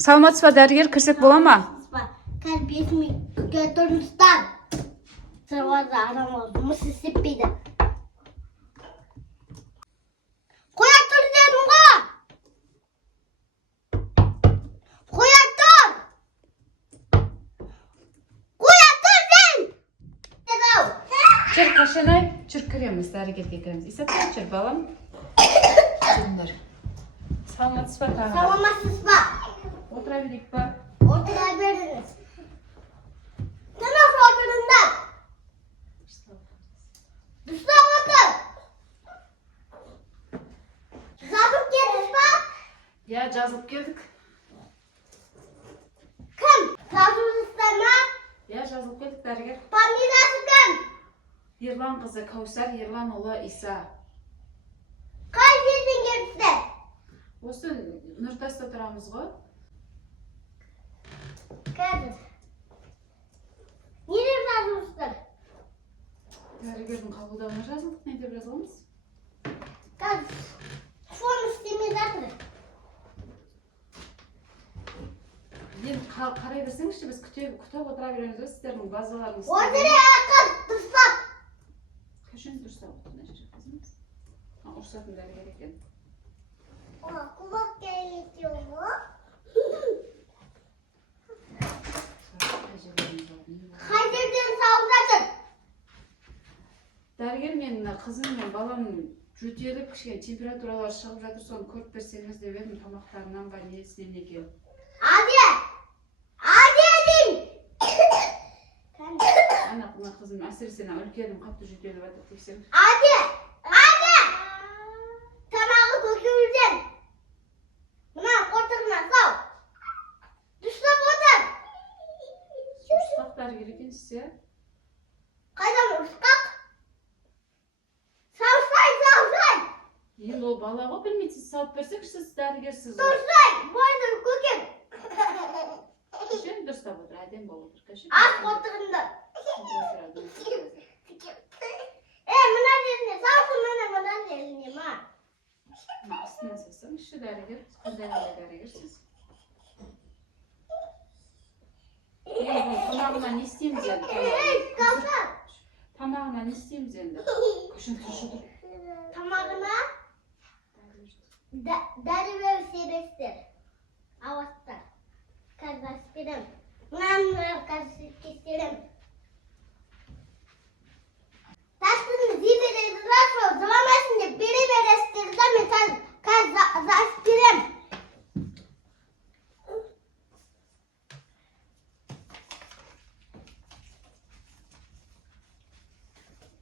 Саламатсызбы, дәрігер, кірсек бола ма? Қазір бесіме тұрмыстан. Сырвазда адам oldu. Мыс істеппейді. Қоя тұр дедім ғой! Қоя тұр! Қоя тұр дедім! Дедім! Жүр, қашанай, жүр кіреміз, дәрігерге кіреміз. Исаттай, жүр, балам. Жүріңдер. Саламатсызбы, тағы. Саламатсыз ба? Отыра берейік па? Отыра беріңіз. Тынық отырыңдар. Дұрыстап отыр. Жазып келдіңіз ба? Я жазылып келдік. Кім? Жазылыңыздар ма? Я жазылып келдік, дәрігер. Фамилиясы кім? Ерлан қызы Каусар, Ерлан ұлы Иса. Қай жерден келдіңіздер? Осы Нұртаста тұрамыз ғой. Қазір. Неде жазылыңыздар? Дәрігердің қабылдауына жазылдық, не деп жазыламыз? Қазір. Фон істемей жатыр. Енді қарай берсеңізші, біз күтіп отыра береміз ғой, сіздердің базаларыңыз. Отыре ақыз, дұрыстап. Қашан дұрыстап отырмын, жүрек қызымыз? Ұрсатын дәрігер екен. Kulak geliyor mu? Hayırdır sağlıklar. Дәрігер мен қызым мен баламның жөтеліп кішкене температуралары шығып жатыр, соны көріп берсеңіз деп едім, тамақтарынан ба несінен екен. Hadi. Hadi edin. Ана қызым әсіресе үлкенім қатты жөтеліп жатыр, тексеріп. Hadi. Hadi. Tamağı döküldün. Buna koltuğuna sal. Düştüm otur. Ұрысқақ дәрігер екенсіз, иә? Қайдан ұрысқақ? Саусай. Енді ол бала ғой, білмейсіз, салып берсек, сіз дәрігерсіз. Дұрсай. Бойды көкем. Кәшен дұрыстап отыр, әдем болып отыр. Кәшен. Ас қолтығында. Мына жеріне салсын, мына жеріне ма? Астына салсаң, іші дәрігер, қандай дәрігерсіз. Тамағына не істейміз енді? Қалса. Тамағына не істейміз енді? Күшін тұршыдыр. Тамағына дәрі беру себестер. Аваттар. Қазір аспирин. Мынаны қазір кестерім. Тастыны зибереді расо, зыламасын деп бере бересіздерді мен қазір аспирин.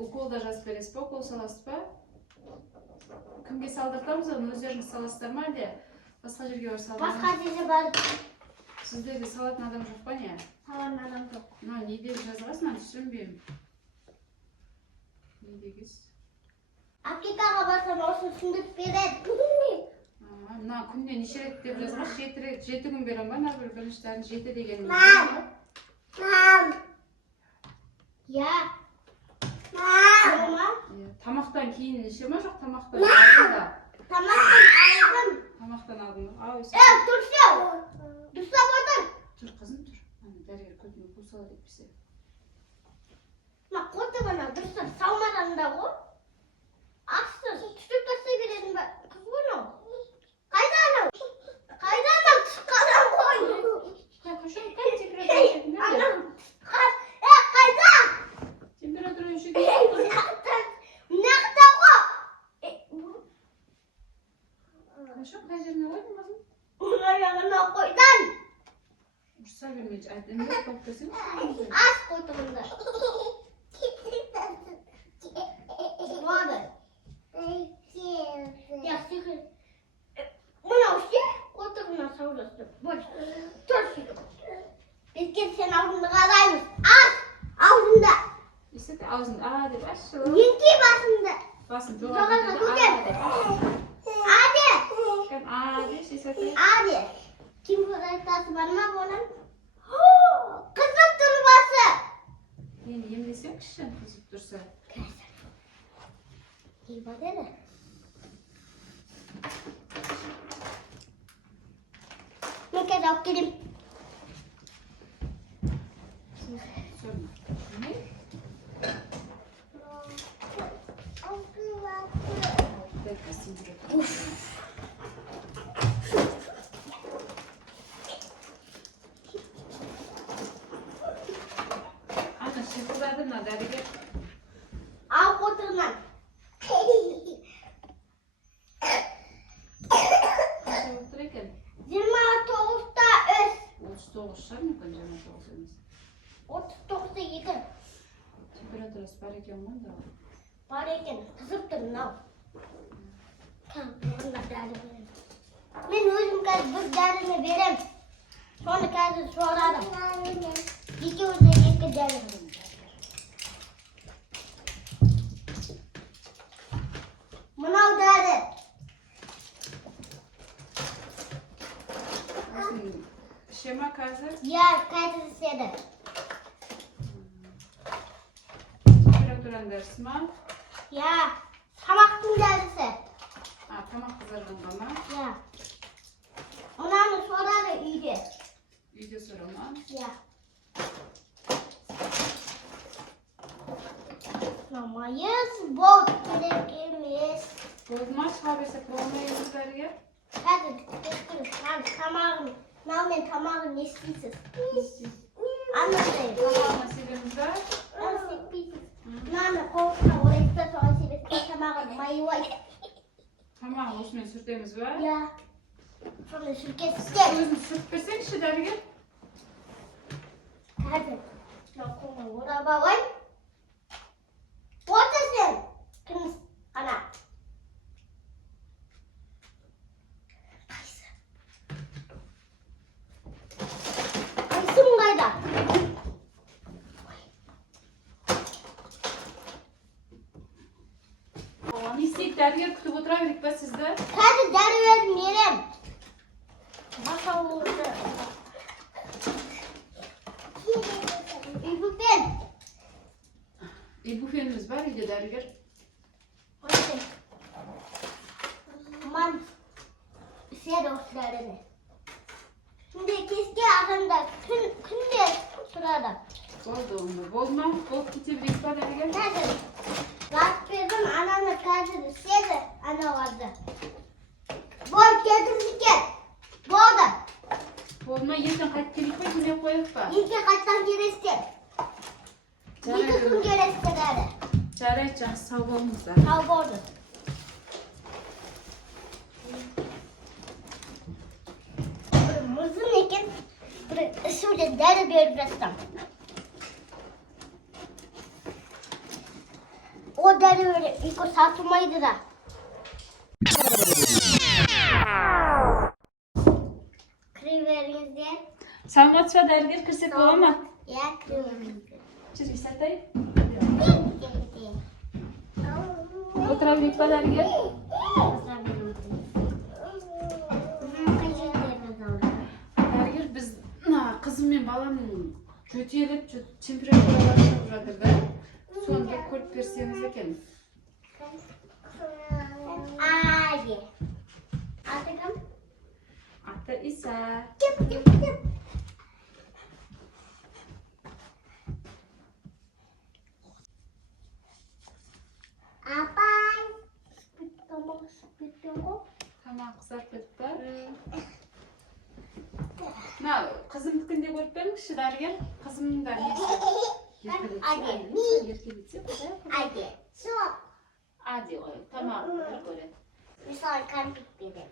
Укол да жазып бересіз ба, укол саласыз ба? Кімге салдыртамыз, оны өздеріңіз саласыздар ма, әлде басқа жерге барып салдыртамыз? Басқа жерге барып Сіздерде салатын адам жоқ па, не? салатын адам жоқ. Не деп жазғасын, мен түсінбеймін. Не дегіз? Аптекаға барсам осыны түсіндіріп береді. Мына күнде неше рет деп жазған, 7 күн берем ба, бірінші дәрін 7 деген. Мам! Я. Мам! Тамақтан кейін неше ма жоқ, тамақтан алдында? Тамақтан алдым. Тамақтан алдында. Тұршы! Дұрыстап отыр. Тұр, қызым, тұр. Дәрігер көтіне бұл сала деп пісе. Қолтығына дұрыстап салмағанда ғой. Асты, түстіп тастай беретін ба? Қыз ғой мынау. Қайда анау? Қайда анау? Қайда ғой? Қашан қай температура өлшедің? Қайда? Температура өлшедің? Мынақта ғой. Қашан қай жеріне қойдың қызым? Мына жағына қойдан. Ұрса бермейді, әдемі қойып берсең. Ас қолтығында. Болады. Мынау ше қолтығына саудасы. Тұршы. Бетке сен аузыңды қараймыз. Ас аузында. Есет аузыңды деп ашшы. Еңке басында. Басын Жоғарғы жоғарғы көтер. деп Аде. деп есет. Аде. Температурасы бар ма бұның? Қызып тұрбасы. Енді емдесек кіші қызып тұрса. İyi dede. Ne kez alıp geleyim. Sorma. Ne? Bekle, sindir. Ana şıkladın da dergi. Al koturman. Kaça otur eken? 29'da öz. 39 şar mı kan 29 emas? 39'da yıkın. Temperaturası var eken bunda. Var eken kızıp durun al. Tamam, bunda derdi verim. Ben özüm kaz bir derdini verem. Sonra kazı sorarım. İki özde iki derdi verim. Mınav derdi. Şema kazı. Ya kazı sede. Temperaturan dersma. Ya tamaktın derdisi. Ha tamam kızardım bana. Ya. Ona sorarım iyice. İyice sorma. Ya. Namayız bol gerekimiz. Bozmaç habese promaya yüzlerge. Hadi tıkır. Tamam. Namen tamam neslisiz. Anlatayım. Tamam nasilimizde. Nana korkma oraya da sonra tamam mayı var. Tamam Osman sürtemiz var. Ya. Sonra şirket gel. Özüm sürtmesek şu dergi. Hadi. Nakuma ora bawai. Potasen. Kins ana. Aysim kayda. Onu isteyip dergi kutup oturabilik ben sizde. Hadi deri vermeyelim. Baka vurdu. İbufen. Bu filmimiz var ya dergi. Hadi. Man. Sedoflarını. Şimdi keski ağında künde sırada. Oldu onu. Bozma. Bol kitibrik var dergi. Nerede? Raspberry'den ananı kaçırdı. Sede ana vardı. Bol getirdi gel. Bolda. Bozma yerden kaç kilik var yine koyup var. İlk kaçtan geresi. Bir kısım geresi nerede? Çare edeceğiz savunumuzda. Kavga Mızın ekin. Şöyle deri bir restam. O deri öyle ilk o satılmaydı da. Kriveriniz diye. Salmatça dergi kırsak olama. Ya kriveriniz. Çizgi satayım. Oturabilik var dergi. Dergi biz kızım ben balam kötü yelip temperaturalar şuradır da. Sonra koyup versiyonuz ekelim. Ay. Artık Hatta İsa. Apay. Tamam. Tamam kızart bitti. Na kızım tıkınca koyup vermiş şu dergi. Kızımın dergisi. Yerkelitsi. Hadi. Su. Hadi oy. Tamam. Böyle. Misal kan bitmedi.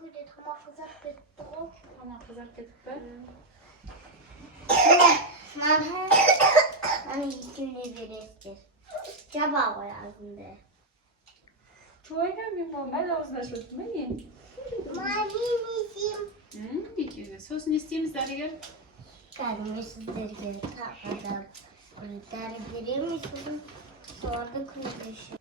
Bugün de tamam kızart bitti. Tamam kızart bitti. Hani ikimde bir estir. Cevap var ağzında. Çoğuyla bir formal ağızlaşmasını yiyin. Mavimişim. Peki. Sosunu isteyimiz dergi. Kendime sizleri takmadan. Dergileri misin? Sordu kılışı.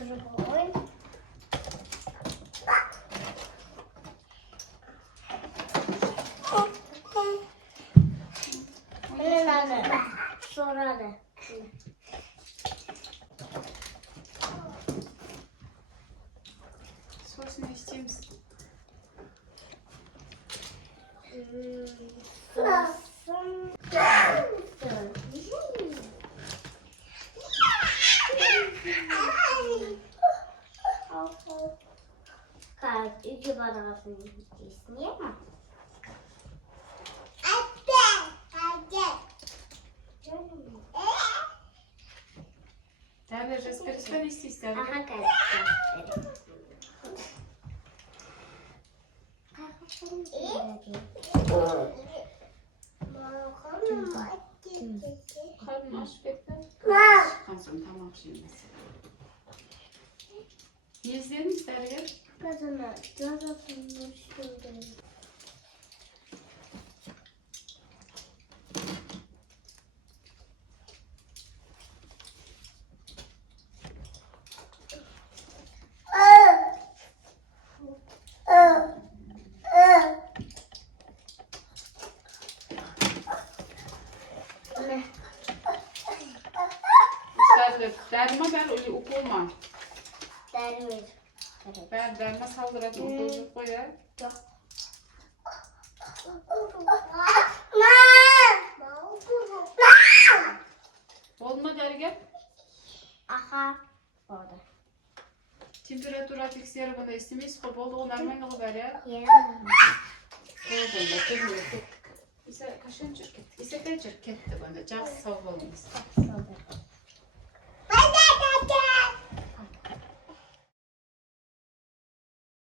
Другой. Ana. Sonra da. Sos ne isteyemiz? Sosun. Kaç, iki badasını yiyeceksin, değil mi? Derler raspberries ben istedim. Aha kaç. Karnım aç bekle. Çıkansın tamam şimdi. Ne izleyelim isterler? Kızına yazasın şimdi. Ne? İsterler. Derma ben öyle okulma. Dermiş. Ben derma saldıradım okulda koyar. Olma derge. Aha. Orada. Temperatura fiksiyonu bunda istemeyiz. Kol oldu onarmayın haber ya. Yerim. Oldu da durmuyor. İse kaşın çırket. İse de çırketti bana. Caz soğuk olmuş. Sonra.